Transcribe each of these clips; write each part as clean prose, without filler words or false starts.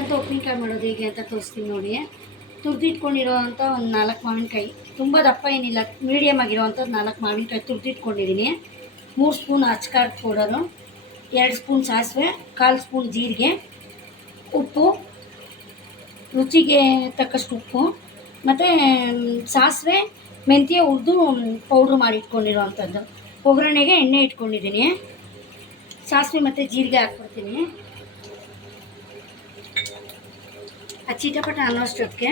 ಅಂತ ಉಪ್ಪಿನಕಾಯಿ ಮಾಡೋದು ಹೇಗೆ ಅಂತ ತೋರಿಸ್ತೀನಿ ನೋಡಿ. ತುರಿದಿಟ್ಕೊಂಡಿರೋವಂಥ ಒಂದು 4 ಮಾವಿನಕಾಯಿ, ತುಂಬ ದಪ್ಪ ಏನಿಲ್ಲ, ಮೀಡಿಯಮ್ ಆಗಿರೋವಂಥದ್ದು 4 ಮಾವಿನಕಾಯಿ ತುರಿದಿಟ್ಕೊಂಡಿದ್ದೀನಿ. 3 ಸ್ಪೂನ್ ಅಚ್ಕಾರದ ಪೌಡರು, 2 ಸ್ಪೂನ್ ಸಾಸಿವೆ, 1/4 ಸ್ಪೂನ್ ಜೀರಿಗೆ, ಉಪ್ಪು, ರುಚಿಗೆ ತಕ್ಕಷ್ಟು ಉಪ್ಪು, ಮತ್ತು ಸಾಸಿವೆ ಮೆಂತ್ಯ ಹುರಿದು ಪೌಡ್ರು ಮಾಡಿ ಇಟ್ಕೊಂಡಿರೋವಂಥದ್ದು. ಒಗ್ಗರಣೆಗೆ ಎಣ್ಣೆ ಇಟ್ಕೊಂಡಿದ್ದೀನಿ. ಸಾಸಿವೆ ಮತ್ತು ಜೀರಿಗೆ ಹಾಕ್ಬಿಡ್ತೀನಿ. ಚಿಟಪಟ ಅನ್ನೋಷ್ಟೊತ್ತಿಗೆ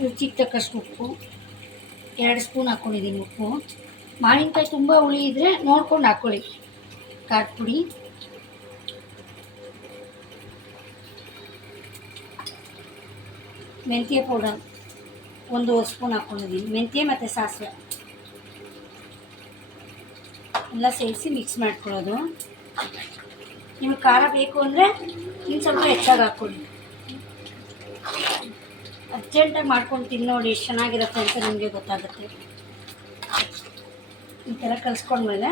ರುಚಿಗೆ ತಕ್ಕಷ್ಟು ಉಪ್ಪು, 2 ಸ್ಪೂನ್ ಹಾಕ್ಕೊಂಡಿದ್ದೀನಿ ಉಪ್ಪು. ಮಾವಿನಕಾಯಿ ತುಂಬ ಹುಳಿ ಇದ್ದರೆ ನೋಡ್ಕೊಂಡು ಹಾಕ್ಕೊಳ್ಳಿ. ಖಾರದ ಪುಡಿ, ಮೆಂತ್ಯ ಪೌಡರ್ 1 ಸ್ಪೂನ್ ಹಾಕ್ಕೊಂಡಿದ್ದೀನಿ. ಮೆಂತ್ಯ ಮತ್ತು ಸಾಸಿವೆ ಎಲ್ಲ ಸೇರಿಸಿ ಮಿಕ್ಸ್ ಮಾಡ್ಕೊಳ್ಳೋದು. ನಿಮಗೆ ಖಾರ ಬೇಕು ಅಂದರೆ ಇನ್ನು ಸ್ವಲ್ಪ ಹೆಚ್ಚಾಗಿ ಹಾಕ್ಕೊಳ್ಳಿ. ಅರ್ಜೆಂಟಾಗಿ ಮಾಡ್ಕೊಂಡು ತಿನ್ನೋಡಿ, ಎಷ್ಟು ಚೆನ್ನಾಗಿರುತ್ತೆ ಅಂತ ನಿಮಗೆ ಗೊತ್ತಾಗುತ್ತೆ. ಈ ಥರ ಕಲಿಸ್ಕೊಂಡ್ಮೇಲೆ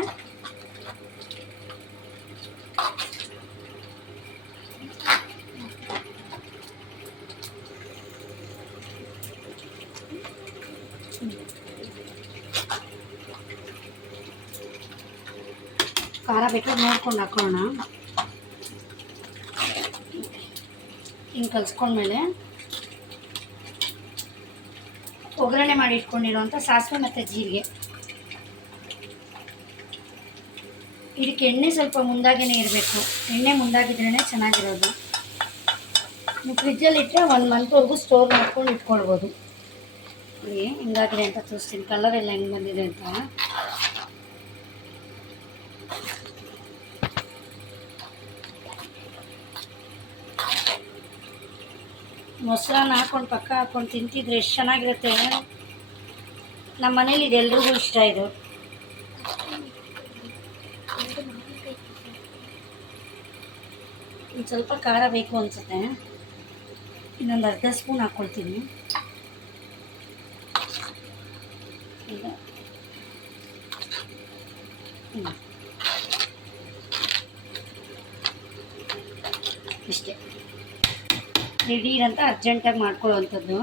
ಖಾರ ಬೇಕಾದ್ರೆ ನೋಡ್ಕೊಂಡು ಹಾಕೋಣ. ಹಿಂಗೆ ಕಲಿಸ್ಕೊಂಡ್ಮೇಲೆ ಒಗ್ಗರಣೆ ಮಾಡಿ ಇಟ್ಕೊಂಡಿರೋಂಥ ಸಾಸಿವೆ ಮತ್ತು ಜೀರಿಗೆ, ಇದಕ್ಕೆ ಎಣ್ಣೆ ಸ್ವಲ್ಪ ಮುಂದಾಗೇ ಇರಬೇಕು. ಎಣ್ಣೆ ಮುಂದಾಗಿದ್ರೇ ಚೆನ್ನಾಗಿರೋದು. ನೀವು ಫ್ರಿಜ್ಜಲ್ಲಿ ಇಟ್ಟರೆ 1 ಮಂತ್ವರೆಗೂ ಸ್ಟೋರ್ ಮಾಡ್ಕೊಂಡು ಇಟ್ಕೊಳ್ಬೋದು. ನೋಡಿ ಹಿಂಗಾಗಿದೆ ಅಂತ ತೋರಿಸ್ತೀನಿ, ಕಲರ್ ಎಲ್ಲ ಹೆಂಗೆ ಬಂದಿದೆ ಅಂತ. ಮೊಸರನ್ನ ಹಾಕ್ಕೊಂಡು ಪಕ್ಕ ಹಾಕ್ಕೊಂಡು ತಿಂತಿದ್ರೆ ಎಷ್ಟು ಚೆನ್ನಾಗಿರುತ್ತೆ. ನಮ್ಮ ಮನೇಲಿ ಇದು ಎಲ್ರಿಗೂ ಇಷ್ಟ. ಇದು ಒಂದು ಸ್ವಲ್ಪ ಖಾರ ಬೇಕು ಅನಿಸುತ್ತೆ, ಇನ್ನೊಂದು ಅರ್ಧ ಸ್ಪೂನ್ ಹಾಕ್ಕೊಳ್ತೀನಿ. ಈಗ ಇಷ್ಟೇ ರೆಡಿ ಅಂತ ಅರ್ಜೆಂಟಾಗಿ ಮಾಡ್ಕೊಳ್ಳೋವಂಥದ್ದು.